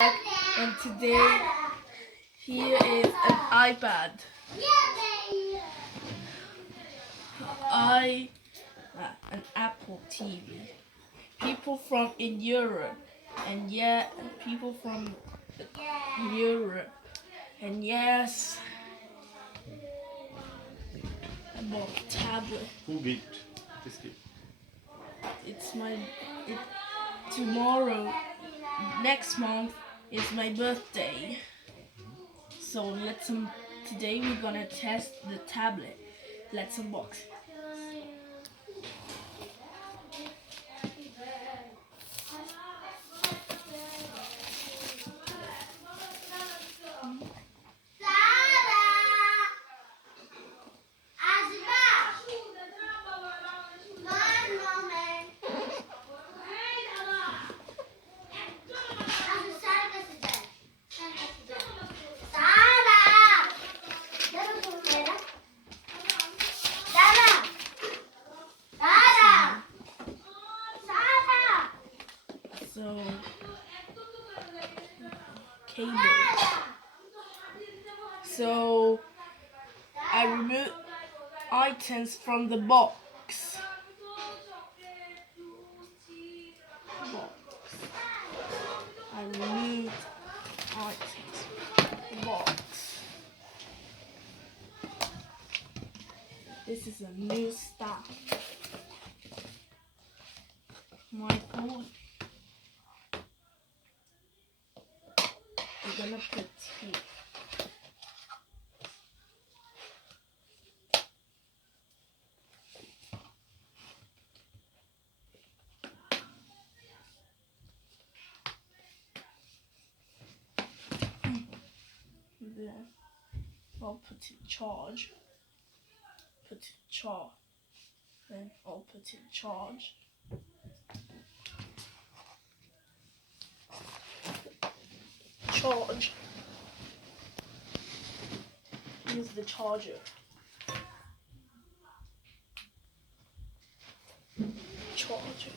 And today here is an iPad. An Apple TV. People from in Europe, and people from Europe, and yes, I bought a tablet. Who gift? This gift. It's tomorrow, next month is my birthday. So today we're gonna test the tablet. Let's unbox. So, cable. So, I removed items from the box. I removed items from the box. This is a new stuff. My phone. We're gonna put here. Then I'll put in charge. Then I'll put in charge. Charge. Here's the charger. Charger.